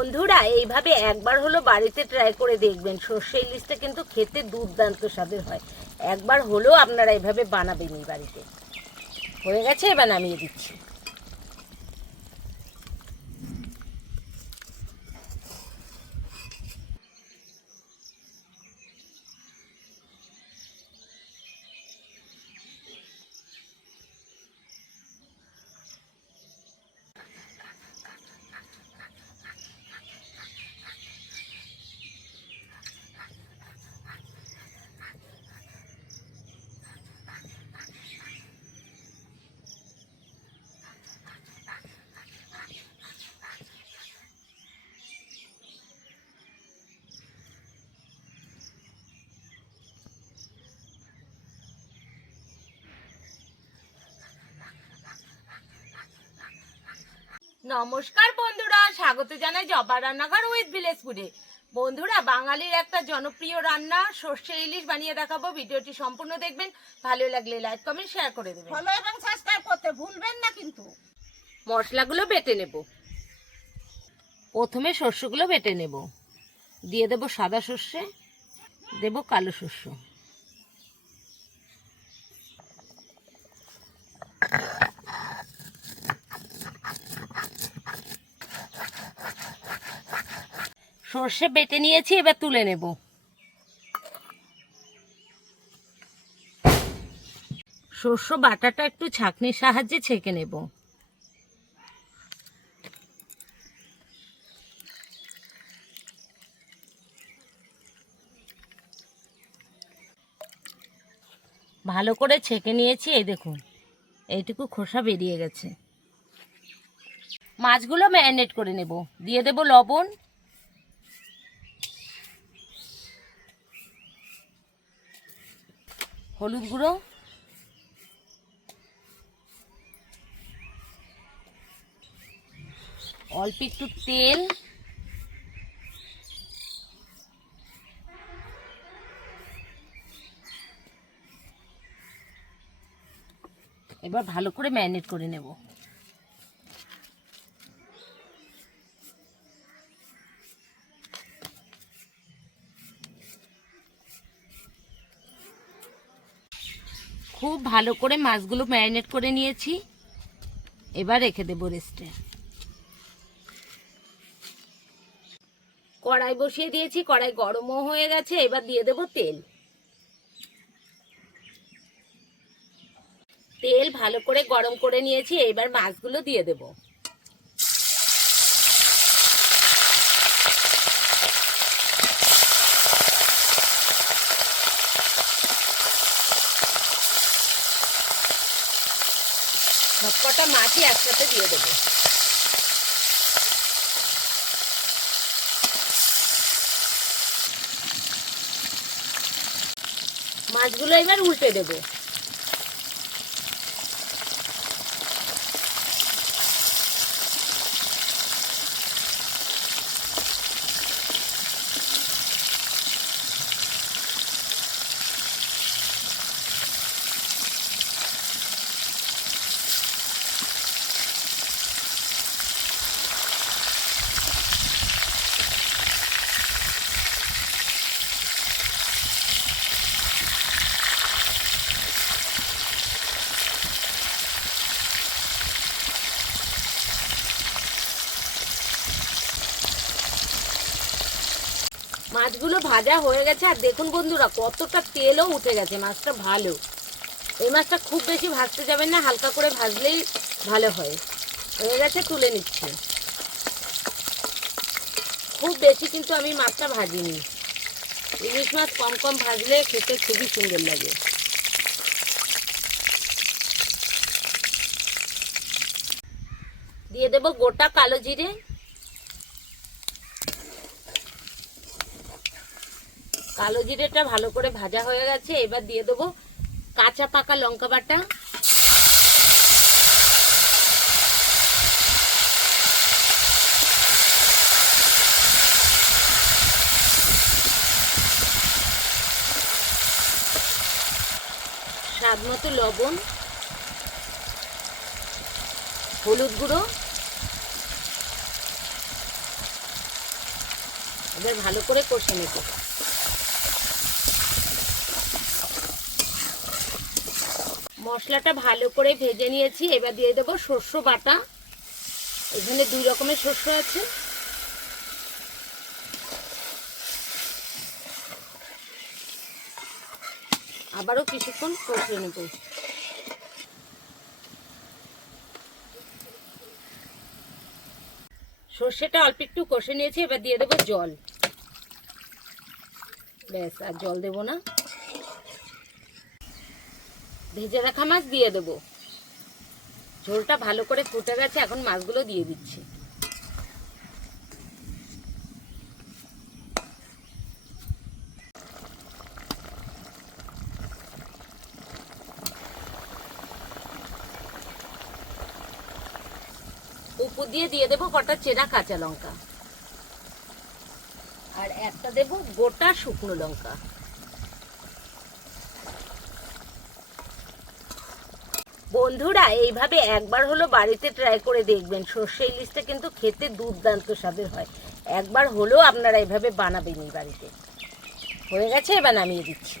বন্ধুরা এইভাবে একবার হলো বাড়িতে ট্রাই করে দেখবেন, সর্ষে ইলিশটা কিন্তু খেতে দুর্দান্ত স্বাদের হয়। একবার হলেও আপনারা এইভাবে বানাবেনই বাড়িতে। হয়ে গেছে, এবার নামিয়ে দিচ্ছি। নমস্কার বন্ধুরা, স্বাগত জানাই জবা রান্নাঘর উইথ ভিলেজ ফুডে। বন্ধুরা, বাঙালির একটা জনপ্রিয় রান্না সর্ষে ইলিশ বানিয়ে দেখাবো। ভিডিওটি সম্পূর্ণ দেখবেন, ভালো লাগলে লাইক কমেন্ট শেয়ার করে দেবেন, ফলো এবং সাবস্ক্রাইব করতে ভুলবেন না কিন্তু। মশলাগুলো বেটে নেব। প্রথমে সর্ষেগুলো বেটে নেব। দিয়ে দেব সাদা সর্ষে, দেব কালো সর্ষে। সর্ষে বেটে নিয়েছি, এবার তুলে নেব। সর্ষে বাটাটা একটু ছাঁকনির সাহায্যে ছেঁকে নেব। ভালো করে ছেঁকে নিয়েছি, এই দেখুন এইটুকু খোসা বেরিয়ে গেছে। মাছগুলো ম্যারিনেট করে নেব। দিয়ে দেব লবণ, হলুদ গুঁড়ো, অল্প একটু তেল, এবার ভালো করে ম্যারিনেট করে নেব। খুব ভালো করে মাছগুলো ম্যারিনেট করে নিয়েছি, এবার রেখে দেবো রেস্টে। কড়াই বসিয়ে দিয়েছি, কড়াই গরমও হয়ে গেছে, এবার দিয়ে দেব তেল। তেল ভালো করে গরম করে নিয়েছি, এবার মাছগুলো দিয়ে দেব। সবকটা মাছই একসাথে দিয়ে দেব। মাছগুলো এবার উল্টে দেব। মাছগুলো ভাজা হয়ে গেছে, আর দেখুন বন্ধুরা কতটা তেলও উঠে গেছে। মাছটা ভালো। এই মাছটা খুব বেশি ভাজতে যাবেন না, হালকা করে ভাজলেই ভালো হয়। হয়ে গেছে, তুলে নিচ্ছি। খুব বেশি কিন্তু আমি মাছটা ভাজিনি। ইলিশ মাছ কম কম ভাজলে খেতে খুবই সুন্দর লাগে। দিয়ে দেব গোটা কালো জিরে, কালো জিরেটা ভালো করে ভাজা হয়ে গেছে, এবার দিয়ে দেবো কাঁচা পাকা লঙ্কা বাটা, স্বাদ মতো লবণ, হলুদ গুঁড়ো, এবার ভালো করে কষে নেব। মশলাটা ভালো করে ভেজে নিয়েছি, এবার দিয়ে দেবো শস্য বাটা। এখানে 2 রকমের শস্য আছে। আবারও কিছুক্ষণ কষে নেব। সর্ষেটা অল্প একটু কষে নিয়েছি, এবার দিয়ে দেবো জল। ব্যাস, আর জল দেব না। ভেজে রাখা মাছ দিয়ে দেবো। ঝোলটা ভালো করে ফুটে গেছে, এখন মাছগুলো দিয়ে দিচ্ছি। উপর দিয়ে দেবো কটা চেরা কাঁচা লঙ্কা, আর একটা দেবো গোটা শুকনো লঙ্কা। বন্ধুরা, এইভাবে একবার হলো বাড়িতে ট্রাই করে দেখবেন। সর্ষে ইলিশটা কিন্তু খেতে দুর্দান্ত স্বাদের হয়। একবার হলেও আপনারা এইভাবে বানাবেন এই বাড়িতে। হয়ে গেছে, এবার নামিয়ে দিচ্ছি।